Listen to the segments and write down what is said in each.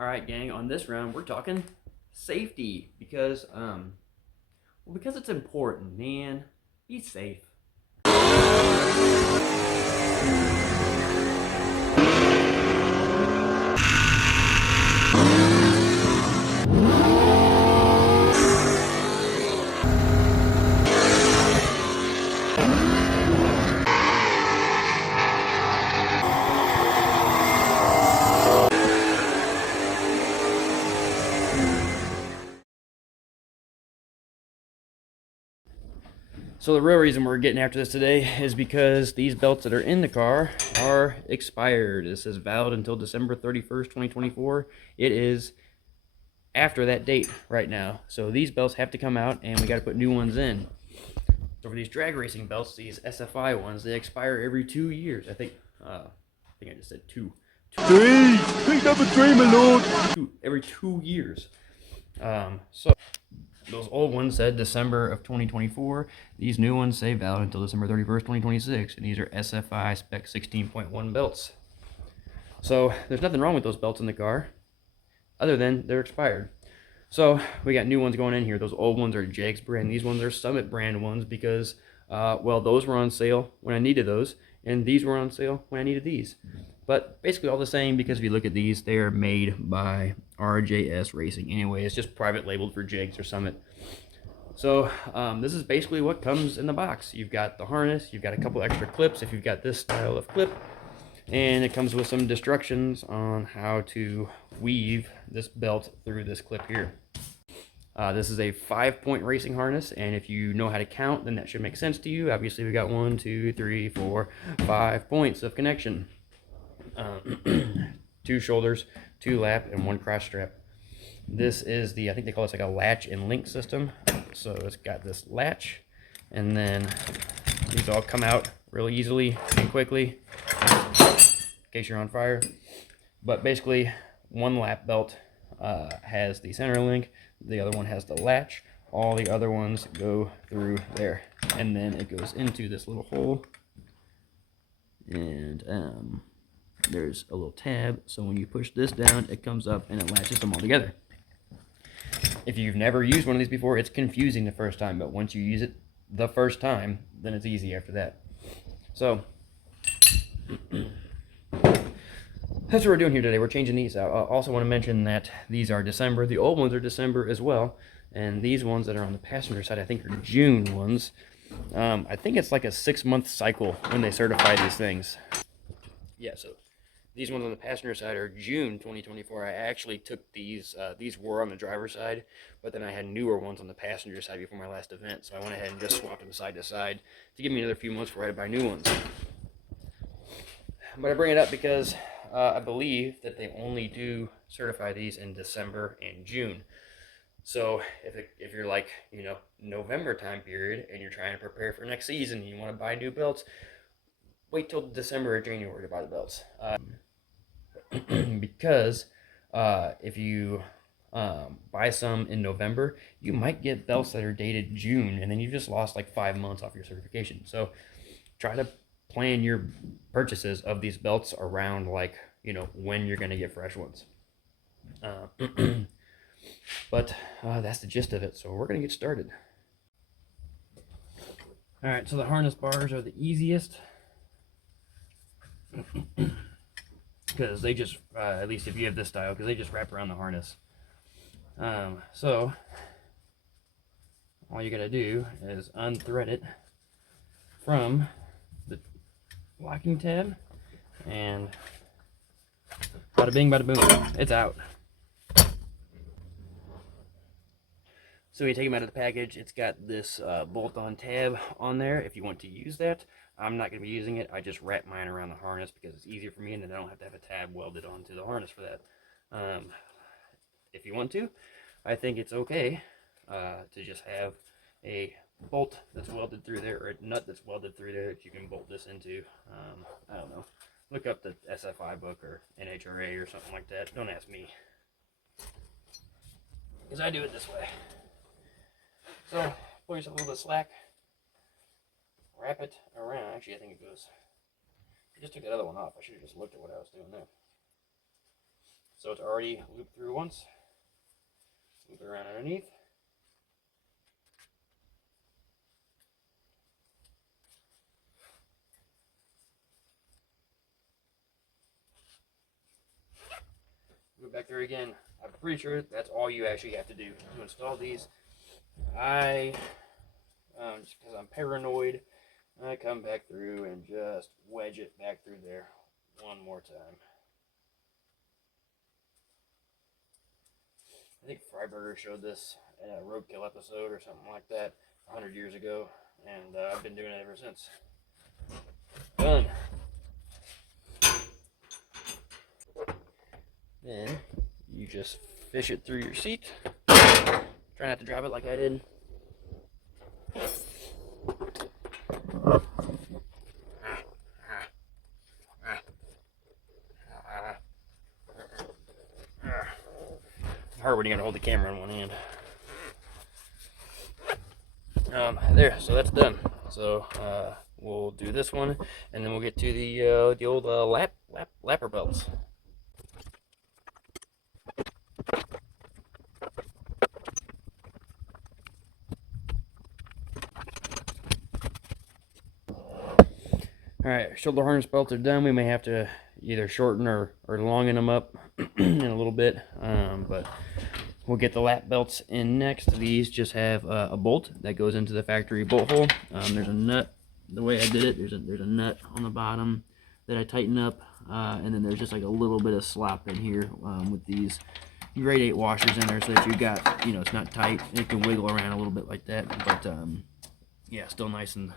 All right, gang. On this round, we're talking safety because it's important, man. Be safe. So the real reason we're getting after this today is because these belts that are in the car are expired. This is valid until December 31st, 2024. It is after that date right now. So these belts have to come out and we got to put new ones in. So for these drag racing belts, these SFI ones, they expire every 2 years. I think I just said two. Three! Pick up a three, my lord! Every 2 years. So those old ones said December of 2024. These new ones say valid until December 31st, 2026. And these are SFI Spec 16.1 belts. So there's nothing wrong with those belts in the car other than they're expired. So we got new ones going in here. Those old ones are Jags brand. These ones are Summit brand ones because, well, those were on sale when I needed those. And these were on sale when I needed these. But basically all the same, because if you look at these, they are made by RJS Racing. Anyway, it's just private labeled for Jags or Summit. So this is basically what comes in the box. You've got the harness, you've got a couple extra clips if you've got this style of clip, and it comes with some instructions on how to weave this belt through this clip here. This is a 5-point racing harness, and if you know how to count, then that should make sense to you. Obviously, we got 1, 2, 3, 4, 5 points of connection. 2 shoulders, 2 lap, and 1 cross strap. This is I think they call this like a latch and link system. So it's got this latch, and then these all come out really easily and quickly in case you're on fire. But basically, one lap belt has the center link, the other one has the latch, all the other ones go through there, and then it goes into this little hole, and there's a little tab, so when you push this down, it comes up and it latches them all together. If you've never used one of these before, it's confusing the first time, but once you use it the first time, then it's easy after that. So that's what we're doing here today. We're changing these out. I also want to mention that these are December. The old ones are December as well, and these ones that are on the passenger side, I think, are June ones. I think it's like a 6-month cycle when they certify these things. Yeah, so these ones on the passenger side are June 2024. I actually took these were on the driver's side, but then I had newer ones on the passenger side before my last event, so I went ahead and just swapped them side to side to give me another few months before I had to buy new ones. But I bring it up because I believe that they only do certify these in December and June. So if you're like, November time period and you're trying to prepare for next season and you want to buy new belts, wait till December or January to buy the belts. Because if you buy some in November, you might get belts that are dated June, and then you've just lost like 5 months off your certification. So try to plan your purchases of these belts around when you're going to get fresh ones. But that's the gist of it. So we're going to get started. All right, so the harness bars are the easiest because they just, at least if you have this style, because they just wrap around the harness. So all you gotta do is unthread it from the locking tab, and bada bing, bada boom, it's out. So when you take them out of the package, it's got this bolt-on tab on there if you want to use that. I'm not going to be using it. I just wrap mine around the harness because it's easier for me, and then I don't have to have a tab welded onto the harness for that. If you want to, I think it's okay to just have a bolt that's welded through there, or a nut that's welded through there that you can bolt this into. I don't know. Look up the SFI book or NHRA or something like that. Don't ask me, because I do it this way. So, pull yourself a little bit of slack, wrap it around. Actually, I think it goes. I just took that other one off. I should have just looked at what I was doing there. So it's already looped through once. Loop it around underneath. Go back there again. I'm pretty sure that's all you actually have to do to install these. Just because I'm paranoid, I come back through and just wedge it back through there one more time. I think Freiberger showed this in a Roadkill episode or something like that 100 years ago, and I've been doing it ever since. Done. Then you just fish it through your seat. Try not to drop it like I did. Hard when you gotta hold the camera in one hand. There, so that's done. So we'll do this one, and then we'll get to the old lapper belts. Alright, shoulder harness belts are done. We may have to either shorten or longen them up in a little bit, but we'll get the lap belts in next. These just have a bolt that goes into the factory bolt hole. There's a nut. The way I did it, there's a nut on the bottom that I tighten up, and then there's just like a little bit of slop in here with these grade 8 washers in there, so that you got, you know, it's not tight. It can wiggle around a little bit like that, but yeah, still nice and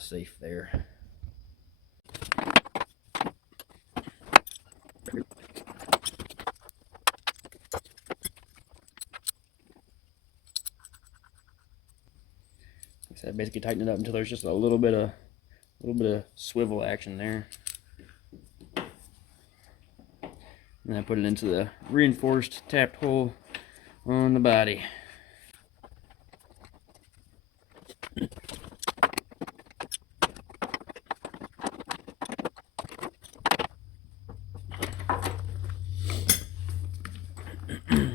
safe there. So I basically tighten it up until there's just a little bit of swivel action there. And I put it into the reinforced tapped hole on the body.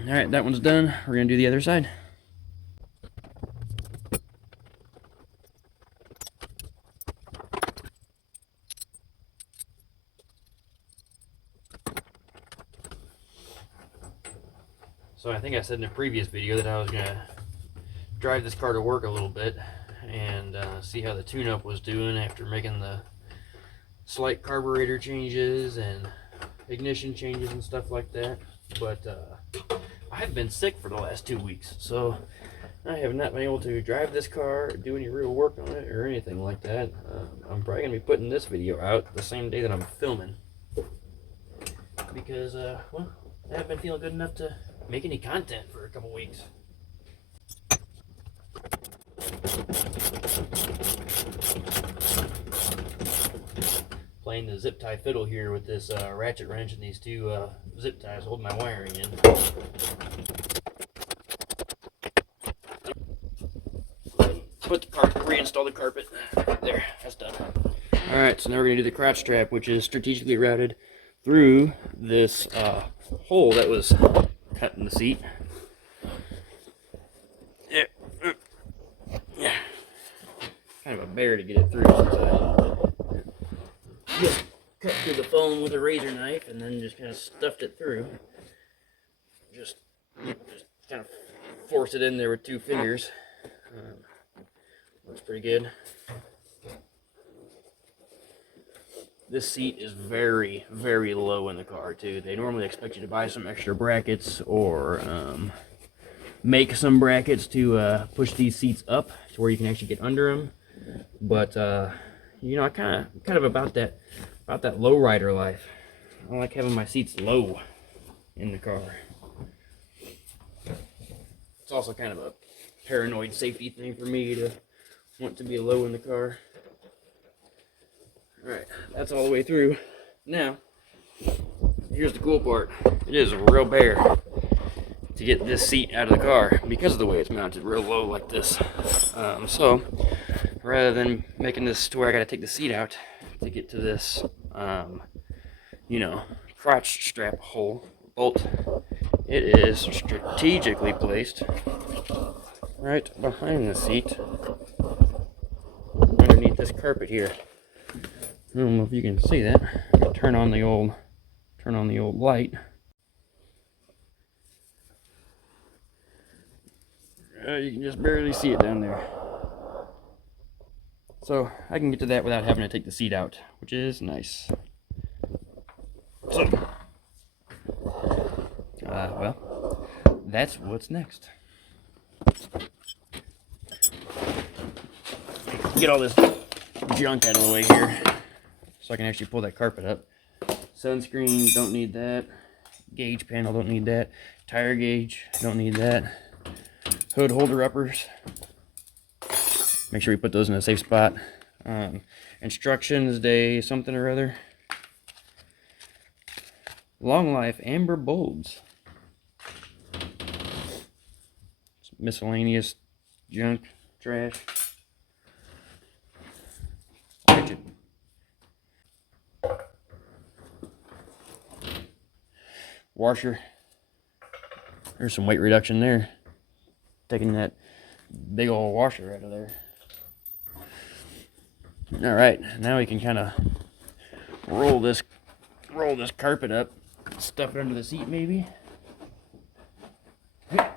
Alright, that one's done. We're going to do the other side. So I think I said in a previous video that I was going to drive this car to work a little bit and see how the tune-up was doing after making the slight carburetor changes and ignition changes and stuff like that. But I've been sick for the last 2 weeks, so I have not been able to drive this car, do any real work on it, or anything like that. I'm probably going to be putting this video out the same day that I'm filming, because, well, I haven't been feeling good enough to make any content for a couple weeks. Playing the zip tie fiddle here with this ratchet wrench and these two zip ties holding my wiring in. Put the carpet, reinstall the carpet. There, that's done. Alright, so now we're going to do the crotch strap, which is strategically routed through this hole that was cut in the seat. Yeah. Kind of a bear to get it through. Just cut through the foam with a razor knife and then just kind of stuffed it through. Just kind of force it in there with 2 fingers. Looks pretty good. This seat is very, very low in the car too. They normally expect you to buy some extra brackets or make some brackets to push these seats up to where you can actually get under them. But you know, I kind of about that low rider life. I like having my seats low in the car. It's also kind of a paranoid safety thing for me to want to be low in the car. Alright, that's all the way through. Now, here's the cool part. It is a real bear to get this seat out of the car because of the way it's mounted real low like this. So, rather than making this to where I gotta take the seat out to get to this, you know, crotch strap hole, bolt. It is strategically placed right behind the seat, underneath this carpet here. I don't know if you can see that. Turn on the old light. You can just barely see it down there. So I can get to that without having to take the seat out, which is nice. So, well, that's what's next. Get all this junk out of the way here so I can actually pull that carpet up. Sunscreen, don't need that. Gauge panel, don't need that. Tire gauge, don't need that. Hood holder uppers, make sure we put those in a safe spot. Instructions day something or other. Long life amber bulbs. Some miscellaneous junk, trash. Rigid. Washer. There's some weight reduction there. Taking that big old washer out of there. All right, now we can kind of roll this carpet up, stuff it under the seat maybe. All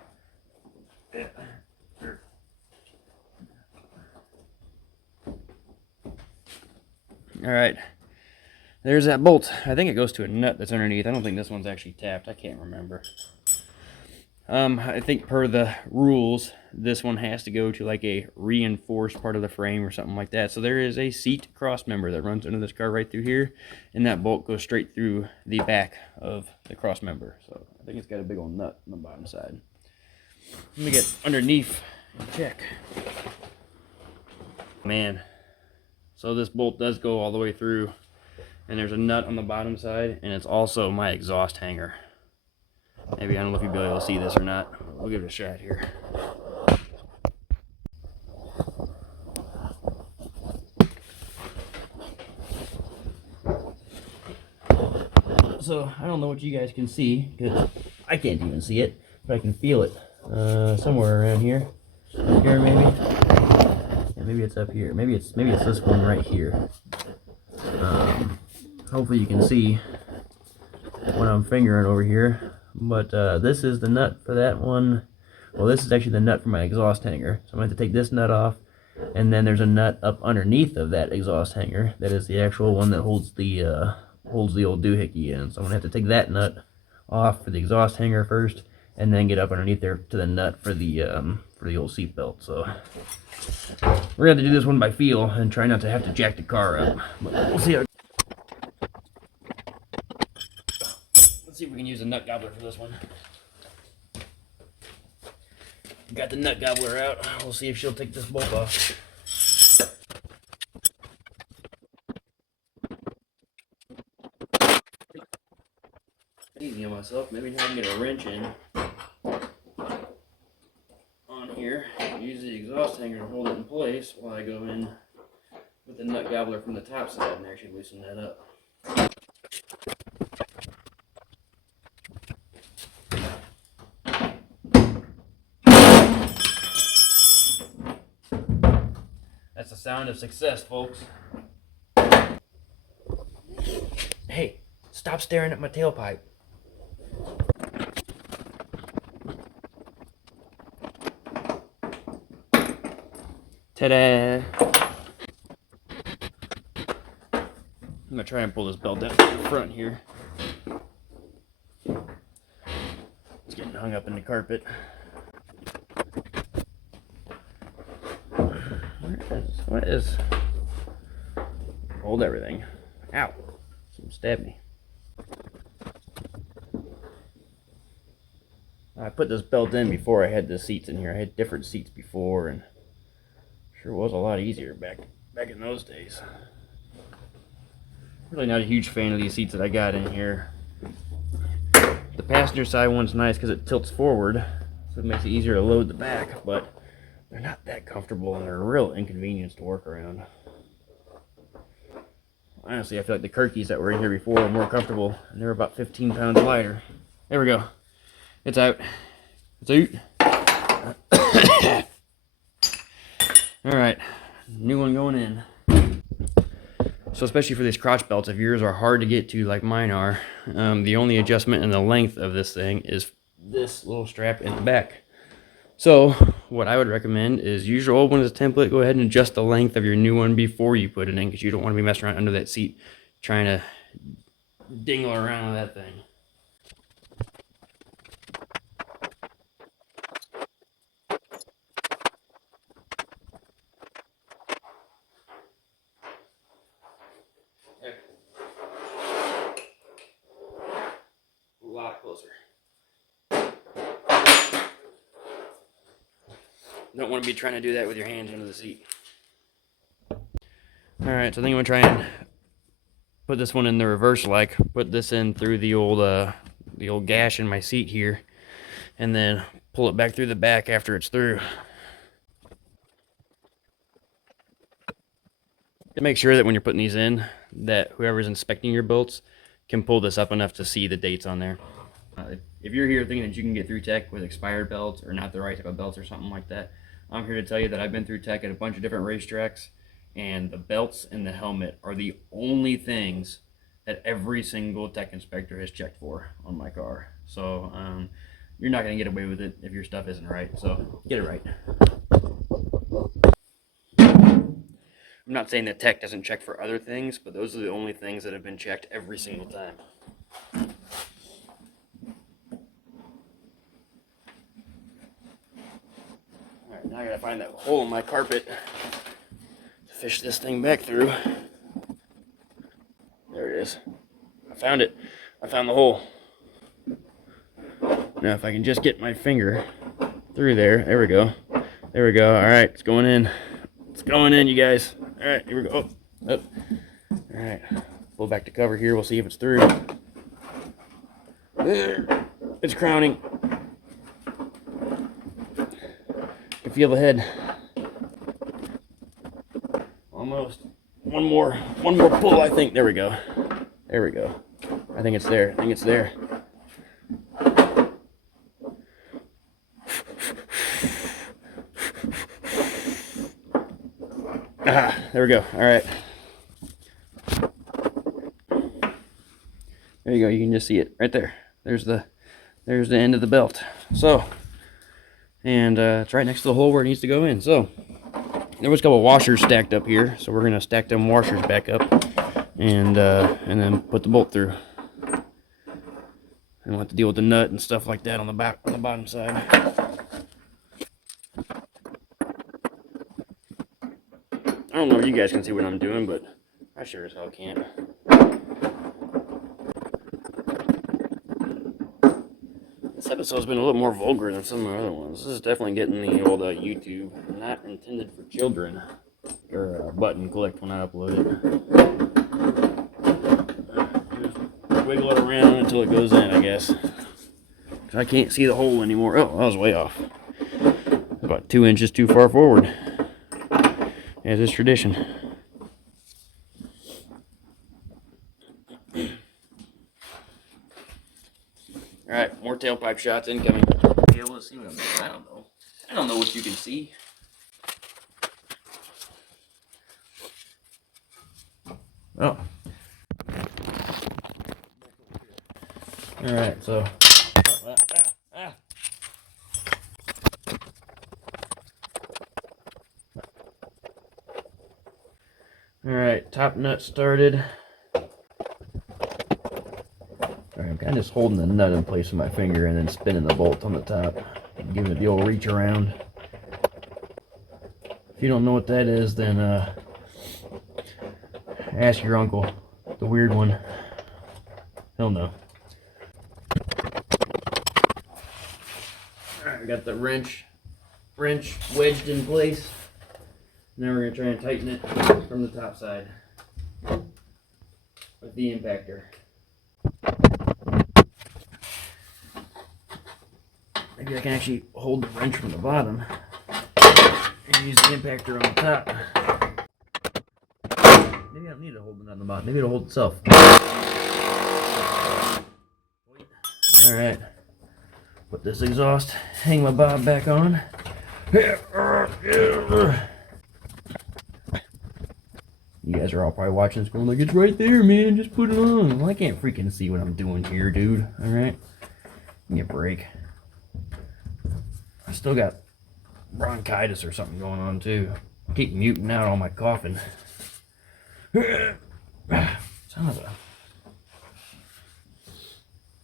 right, there's that bolt. I think it goes to a nut that's underneath. I don't think this one's actually tapped. I can't remember. I think per the rules, this one has to go to like a reinforced part of the frame or something like that. So there is a seat cross member that runs under this car right through here, and that bolt goes straight through the back of the cross member. So I think it's got a big old nut on the bottom side. Let me get underneath and check. Man, so this bolt does go all the way through, and there's a nut on the bottom side, and it's also my exhaust hanger. Maybe, I don't know if you'll be able to see this or not. We'll give it a shot here. So, I don't know what you guys can see, because I can't even see it, but I can feel it somewhere around here. Up here, maybe? Yeah, maybe it's up here. Maybe it's this one right here. Hopefully you can see what I'm fingering over here. But this is the nut for that one. Well, this is actually the nut for my exhaust hanger. So I'm going to have to take this nut off. And then there's a nut up underneath of that exhaust hanger. That is the actual one that holds the old doohickey in. So I'm going to have to take that nut off for the exhaust hanger first. And then get up underneath there to the nut for the old seat belt. So we're going to have to do this one by feel and try not to have to jack the car up. But we'll see how. See if we can use a nut gobbler for this one. Got the nut gobbler out. We'll see if she'll take this bolt off. Easy on myself. Maybe I can get a wrench in on here. Use the exhaust hanger to hold it in place while I go in with the nut gobbler from the top side and actually loosen that up. That's the sound of success, folks. Hey, stop staring at my tailpipe. Ta-da! I'm gonna try and pull this belt down to the front here. It's getting hung up in the carpet. What is? Hold everything. Ow! Someone stabbed me. I put this belt in before I had the seats in here. I had different seats before, and sure was a lot easier back in those days. Really not a huge fan of these seats that I got in here. The passenger side one's nice because it tilts forward, so it makes it easier to load the back, but they're not that comfortable, and they're a real inconvenience to work around. Honestly, I feel like the Kirkis that were in here before were more comfortable, and they're about 15 pounds lighter. There we go. It's out. It's out. All right, new one going in. So especially for these crotch belts, if yours are hard to get to like mine are, the only adjustment in the length of this thing is this little strap in the back. So what I would recommend is use your old one as a template. Go ahead and adjust the length of your new one before you put it in, because you don't want to be messing around under that seat trying to dingle around with that thing. A lot closer. Don't want to be trying to do that with your hands under the seat. Alright, so I think I'm going to try and put this one in the reverse, like put this in through the old gash in my seat here, and then pull it back through the back after it's through. To make sure that when you're putting these in, that whoever's inspecting your bolts can pull this up enough to see the dates on there. If you're here thinking that you can get through tech with expired belts or not the right type of belts or something like that, I'm here to tell you that I've been through tech at a bunch of different racetracks, and the belts and the helmet are the only things that every single tech inspector has checked for on my car. So you're not going to get away with it if your stuff isn't right. So get it right. I'm not saying that tech doesn't check for other things, but those are the only things that have been checked every single time. Alright, now I gotta find that hole in my carpet to fish this thing back through. There it is. I found it. I found the hole. Now if I can just get my finger through there. There we go. There we go. Alright, it's going in. It's going in, you guys. Alright, here we go. Oh. Alright. Pull back the cover here. We'll see if it's through. There. It's crowning. I can feel the head. Almost. One more pull, I think. There we go. There we go. I think it's there. I think it's there. Ah, there we go. All right. There you go. You can just see it right there. There's the end of the belt. So, and it's right next to the hole where it needs to go in. So, there was a couple washers stacked up here, so we're gonna stack them washers back up, and then put the bolt through. And we'll have to deal with the nut and stuff like that on the back, on the bottom side. I don't know if you guys can see what I'm doing, but I sure as hell can't. This episode's been a little more vulgar than some of the other ones. This is definitely getting the old YouTube not intended for children or button clicked when I upload it. Just wiggle it around until it goes in, I guess. I can't see the hole anymore. Oh, I was way off. About 2 inches too far forward, as is tradition. Alright, more tailpipe shots incoming. Be able to see what I'm doing. I don't know. I don't know what you can see. Oh. Alright, so. Alright, top nut started. Alright, I'm kind of just holding the nut in place with my finger and then spinning the bolt on the top. Giving it the old reach around. If you don't know what that is, then ask your uncle, the weird one. He'll know. Alright, we got the wrench wedged in place. Now we're going to try and tighten it from the top side with the impactor. Maybe I can actually hold the wrench from the bottom and use the impactor on the top. Maybe I don't need to hold it on the bottom. Maybe it'll hold itself. All right. Put this exhaust, hang my bob back on. You guys are all probably watching this going like, it's right there, man. Just put it on. Well, I can't freaking see what I'm doing here, dude. All right. Give me a break. I still got bronchitis or something going on, too. Keep muting out all my coughing. Son of a...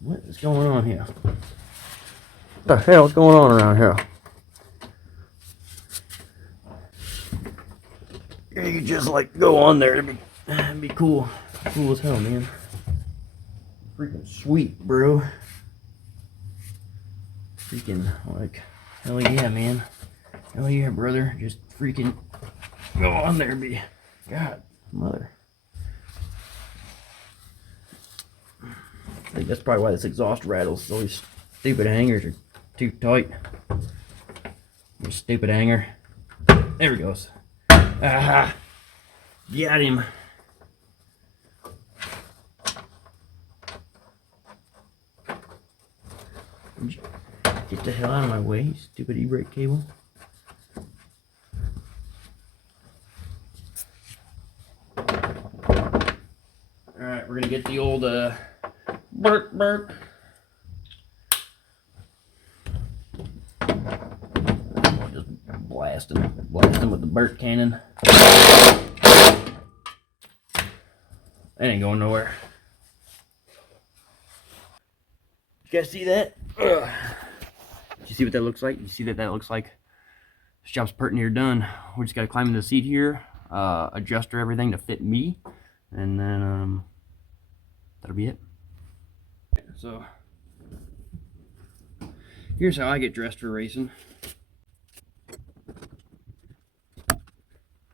What is going on here? What the hell is going on around here? You just like go on there. It'd be cool. Cool as hell, man. Freaking sweet, bro. Freaking like, hell yeah, man. Hell yeah, brother. Just freaking go on there, be. God, mother. I think that's probably why this exhaust rattles. All these stupid hangers are too tight. You stupid hanger. There he goes. Aha! Got him. Get the hell out of my way, you stupid e-brake cable. Alright, we're gonna get the old burp. We'll just blast him with the burp cannon. That ain't going nowhere. You guys see that? Ugh. You see what that looks like? You see that looks like this job's pretty near done. We just gotta climb into the seat here, adjust everything to fit me, and then that'll be it. So here's how I get dressed for racing.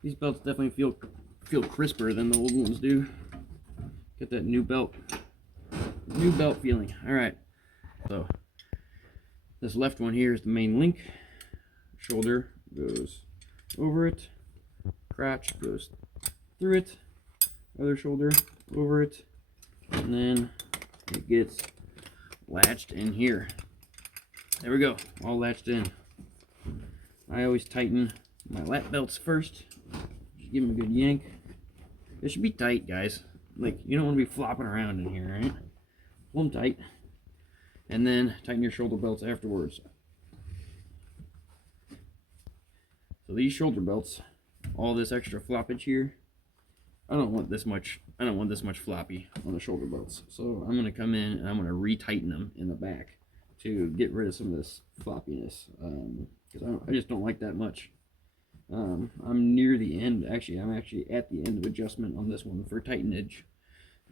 These belts definitely feel crisper than the old ones do. Get that new belt feeling. All right. So this left one here is the main link. Shoulder goes over it. Crotch goes through it. Other shoulder over it. And then it gets latched in here. There we go. All latched in. I always tighten my lap belts first. Just give them a good yank. It should be tight, guys. Like, you don't want to be flopping around in here, right? Pull them tight. And then tighten your shoulder belts afterwards. So these shoulder belts, all this extra floppage here, I don't want this much floppy on the shoulder belts. So I'm going to come in and I'm going to retighten them in the back to get rid of some of this floppiness. Because I just don't like that much. I'm near the end. Actually, I'm actually at the end of adjustment on this one for tightenage,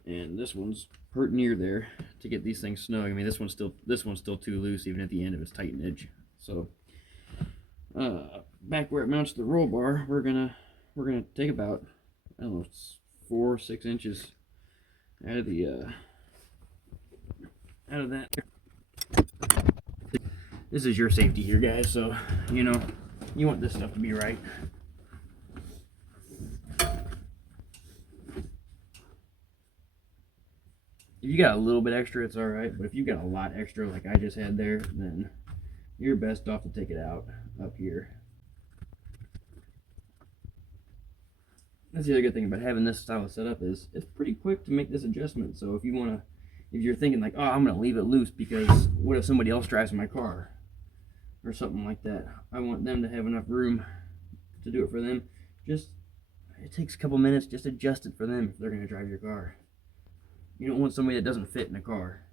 and this one's pert near there to get these things snug. I mean, this one's still too loose even at the end of its tightenage. So back where it mounts to the roll bar, we're gonna take about, I don't know, 4 or 6 inches out of that. This is your safety here, guys. So you know. You want this stuff to be right. If you got a little bit extra, it's alright. But if you got a lot extra like I just had there, then you're best off to take it out up here. That's the other good thing about having this style of setup is it's pretty quick to make this adjustment. So if you're thinking like, oh, I'm going to leave it loose because what if somebody else drives my car? Or something like that. I want them to have enough room to do it for them. It takes a couple minutes, just adjust it for them if they're going to drive your car. You don't want somebody that doesn't fit in a car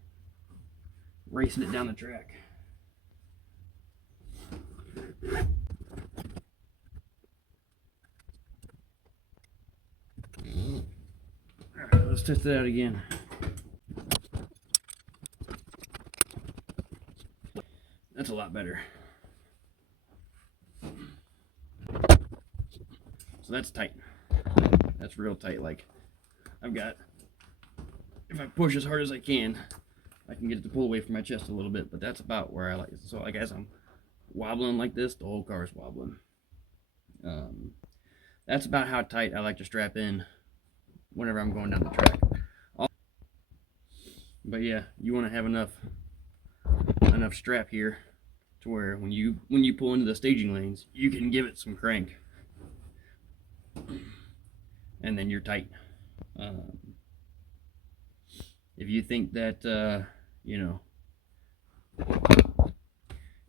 racing it down the track. Alright, let's test it out again. That's a lot better. So that's tight. That's real tight. Like, if I push as hard as I can get it to pull away from my chest a little bit, but that's about where I like it. So, like, as I'm wobbling like this, the whole car is wobbling. That's about how tight I like to strap in whenever I'm going down the track. But yeah, you want to have enough enough strap here to where when you pull into the staging lanes, you can give it some crank, and then you're tight. If you think that you know,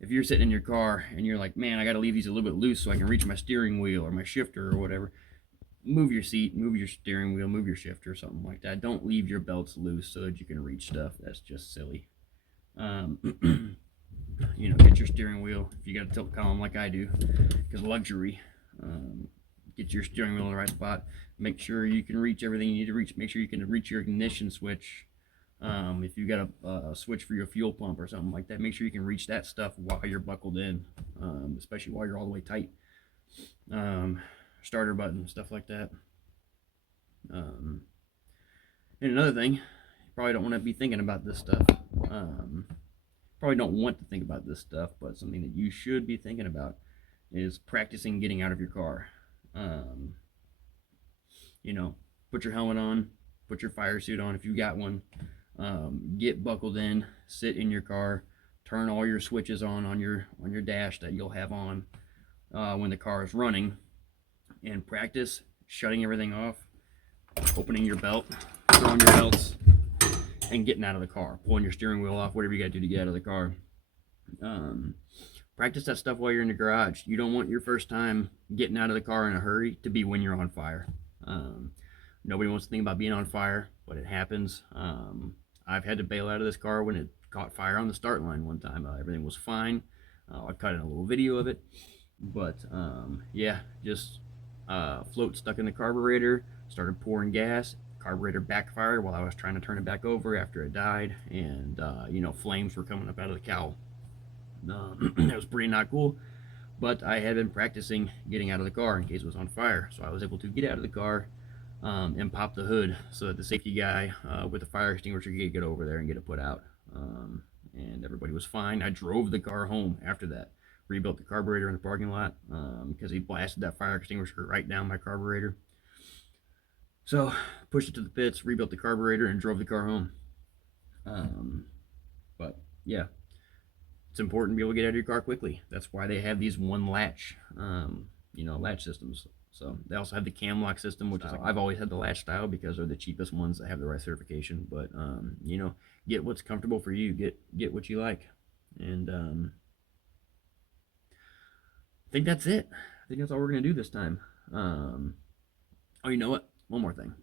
if you're sitting in your car and you're like, man, I got to leave these a little bit loose so I can reach my steering wheel or my shifter or whatever, move your seat, move your steering wheel, move your shifter, something like that. Don't leave your belts loose so that you can reach stuff. That's just silly. You know, get your steering wheel if you got a tilt column like I do, because luxury. Get your steering wheel in the right spot. Make sure you can reach everything you need to reach. Make sure you can reach your ignition switch. If you got a switch for your fuel pump or something like that, make sure you can reach that stuff while you're buckled in, especially while you're all the way tight. Starter button, stuff like that. And another thing, you probably don't want to be thinking about this stuff. Probably don't want to think about this stuff, but something that you should be thinking about is practicing getting out of your car. You know, put your helmet on, put your fire suit on if you got one. Get buckled in, sit in your car, turn all your switches on your dash that you'll have on when the car is running, and practice shutting everything off, opening your belt, throwing your belts, and getting out of the car, pulling your steering wheel off, whatever you got to do to get out of the car. Practice that stuff while you're in the garage. You don't want your first time getting out of the car in a hurry to be when you're on fire. Nobody wants to think about being on fire, but it happens. I've had to bail out of this car when it caught fire on the start line one time. Everything was fine. I cut in a little video of it, but yeah, just float stuck in the carburetor, started pouring gas, carburetor backfired while I was trying to turn it back over after it died, and you know, flames were coming up out of the cowl. That was pretty not cool, but I had been practicing getting out of the car in case it was on fire, so I was able to get out of the car and pop the hood so that the safety guy with the fire extinguisher could get over there and get it put out. And everybody was fine. I drove the car home after that, rebuilt the carburetor in the parking lot because he blasted that fire extinguisher right down my carburetor. So pushed it to the pits, rebuilt the carburetor, and drove the car home. But yeah, it's important to be able to get out of your car quickly. That's why they have these one latch, you know, latch systems. So they also have the cam lock system, which is like, I've always had the latch style because they're the cheapest ones that have the right certification. But you know, get what's comfortable for you. Get what you like, and I think that's it. I think that's all we're gonna do this time. Oh, you know what? One more thing.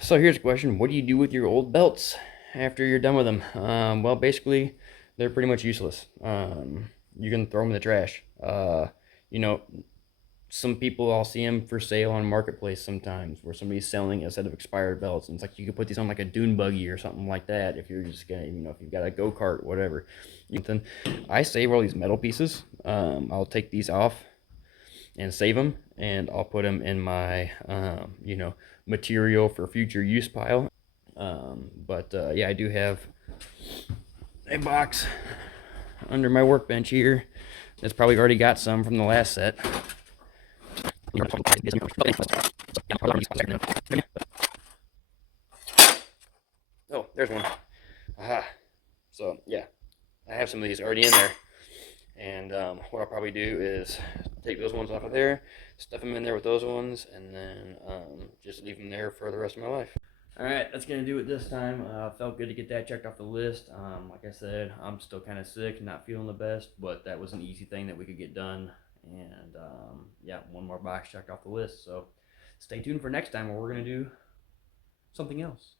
So here's a question: what do you do with your old belts after you're done with them? Well, basically, they're pretty much useless. You can throw them in the trash. You know, some people, I'll see them for sale on Marketplace sometimes, where somebody's selling a set of expired belts, and it's like you could put these on like a dune buggy or something like that if you're just gonna, you know, if you've got a go-kart, whatever. Then I save all these metal pieces. I'll take these off and save them, and I'll put them in my you know, material for future use pile. Yeah, I do have a box under my workbench here that's probably already got some from the last set. Oh, there's one. Aha. So yeah, I have some of these already in there, and what I'll probably do is take those ones off of there, stuff them in there with those ones, and then just leave them there for the rest of my life. All right, that's gonna do it this time. Felt good to get that checked off the list. Like I said, I'm still kind of sick, not feeling the best, but that was an easy thing that we could get done. And yeah, one more box checked off the list. So stay tuned for next time where we're gonna do something else.